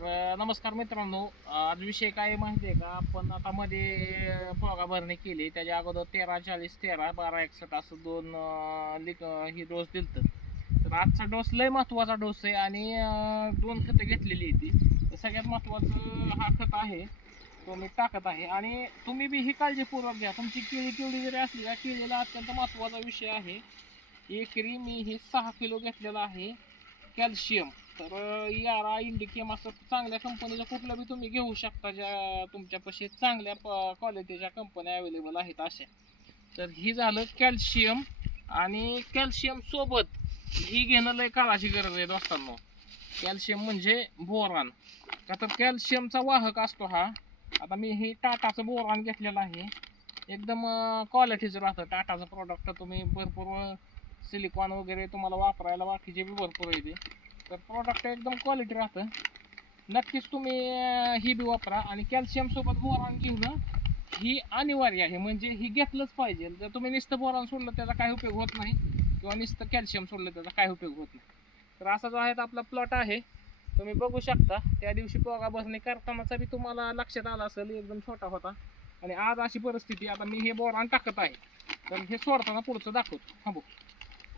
तर नमस्कार मित्रांनो, आज विषय काय माहिती आहे का? आपण आता मध्ये फवारा भरणी केली. त्याच्या अगोदर 13-40-13 12-61 असं दोन ही डोस दिलत. तर आजचा डोस लय महत्वाचा डोस आहे आणि दोन खतं घेतलेली आहे ती. तर सगळ्यात महत्वाचं हा खत आहे, तो मी टाकत आहे. आणि तुम्ही बी ही काळजीपूर्वक घ्या. तुमची केळी केवढी जरी असली का, केळीला अत्यंत महत्वाचा विषय आहे. एकरी मी हे 6 किलो घेतलेला आहे कॅल्शियम. तर यारा इंडिकेम असं चांगल्या कंपनीचं कुठलं बी तुम्ही घेऊ शकता, ज्या तुमच्यापाशी चांगल्या क्वालिटीच्या कंपन्या अवेलेबल आहेत अशा. तर ही झालं कॅल्शियम. आणि कॅल्शियम सोबत ही घेणं लय काळाची गरज आहे दोस्तांनो. कॅल्शियम म्हणजे बोरान. का तर कॅल्शियमचा वाहक असतो हा. आता मी हे टाटाचं बोरान घेतलेलं आहे. एकदम क्वालिटीचं राहतं टाटाचं प्रोडक्ट. तुम्ही भरपूर सिलिकॉन वगैरे तुम्हाला वापरायला बाकीचे बी भरपूर आहे ते. तर प्रॉडक्ट एकदम क्वालिटी राहतं. नक्कीच तुम्ही ही बी वापरा. आणि कॅल्शियम सोबत बोरान घेणं ही अनिवार्य आहे, म्हणजे ही घेतलंच पाहिजे. जर तुम्ही नुसतं बोरान सोडलं त्याचा काही उपयोग होत नाही, किंवा नुसतं कॅल्शियम सोडलं त्याचा काही उपयोग होत नाही. तर असा जो आहे आपला प्लॉट आहे, तुम्ही बघू शकता. त्या दिवशी पोगा भरणी करतानाचा बी तुम्हाला लक्षात आला असेल, एकदम छोटा होता. आणि आज अशी परिस्थिती. आता मी हे बोरान टाकत आहे, तर हे सोडताना पुढचं दाखवतो. बघू.